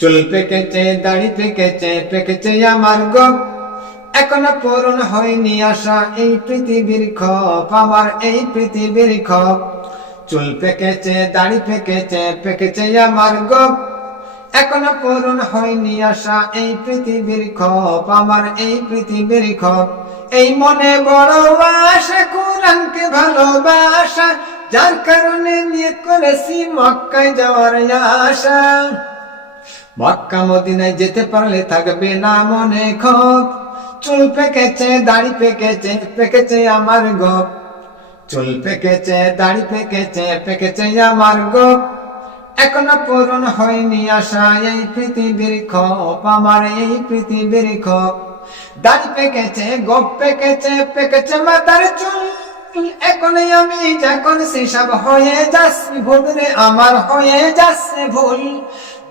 চুল পেকেছে, দাড়ি পেকেছে পেকেছে আমার গপ এখনও পূরণ হয়নি আশা, এই পৃথিবীর খপ, আমার এই পৃথিবীর খপ। চুল পেকেছে, দাড়ি পেকেছে পেকেছে আমার গপ এখনও পূরণ হয়নি আশা, এই পৃথিবীর খপ, আমার এই পৃথিবীর খপ। এই মনে বড় আশা, কোরআনকে ভালোবাসা, যার কারণে নিয়ে করেছি, মক্কায় যাওয়ার আশা। মক্কা মদিনায় যেতে পারলে থাকবে না মনে ক্ষোভ চুল পেকেছে, দাড়ি পেকেছে পেকেছে আমার গপ। চুল পেকেছে, দাড়ি পেকেছে পেকেছে আমার গপ। এখনও পূরণ হয়নি আশা এই পৃথিবীর খপ, আমার এই পৃথিবীর খপ। দাড়ি পেকেছে, গোপ পেকেছে পেকেছে মাতার চুল। এখনই আমি যখন সেসব হয়ে যাচ্ছে ভুল রে, আমার হয়ে যাচ্ছে ভুল।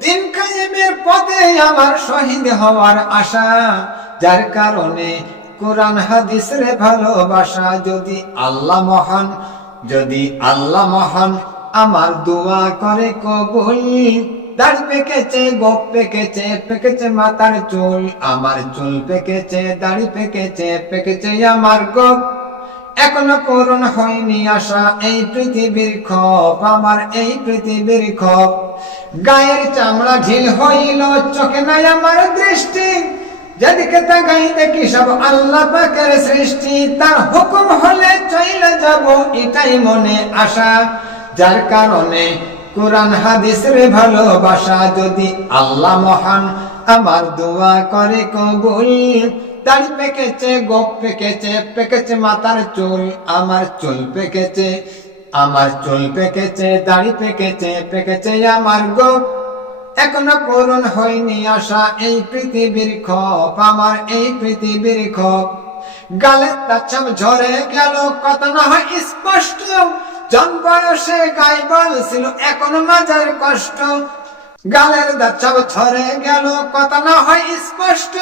দিন কায়েমের পথে আমার শহীদ হওয়ার আশা। যার কারণে কোরআন হাদিস রে ভালোবাসা যদি আল্লাহ মহান, যদি আল্লাহ মহান, আমার দোয়া করে কবুল। দাড়ি পেকেছে, গোপ পেকেছে পেকেছে মাথার চুল, আমার চুল পেকেছে, দাড়ি পেকেছে পেকেছে আমার গোপ। এখনও পূরণ হয়নি আশা। এই পৃথিবীর খপ, আমার এই পৃথিবীর খপ। গায়ের চামড়া ঢিল হইল, চোখে নাই আমার দৃষ্টি। যেদিকে তাকাই দেখি সব আল্লাহ পাকের সৃষ্টি। তার হুকুম হলে চলে যাব, এটাই মনে আশা। যার কারণে কোরআন হাদিস রে ভালোবাসা, যদি আল্লাহ মহান আমার দোয়া করে কবুল দাড়ি পেকেছে, গোপ পেকেছে পেকেছে মাথার চুল, আমার চুল পেকেছে, আমার চুল পেকেছে, দাড়ি পেকেছে পেকেছে আমার গোপ। এখনও পূরণ হয়নি আশা, এই পৃথিবীর খপ, আমার এই পৃথিবীর খপ। গালে তাছাম ঝরে গেল কত না হয় স্পষ্ট। জন বয়সে গাই বলছিল এখন মাজার কষ্ট। গালের দাচ্ছাব ছড়ে গেল কত না হয় স্পষ্ট।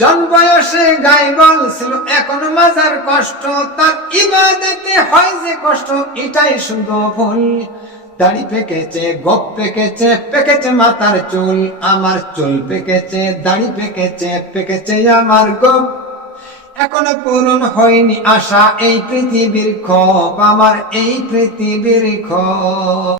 জন বয়সে গাই বলছিল, এখন মাজার কষ্ট, তার ইবাদতে হয় যে কষ্ট, এটাই শুধু ভুল। দাড়ি পেকেছে, গোপ পেকেছে পেকেছে মাথার চুল, আমার চুল পেকেছে, দাড়ি পেকেছে পেকেছে আমার গোপ। এখনও পূরণ হয়নি আশা, এই পৃথিবীর খপ, আমার এই পৃথিবীর খপ।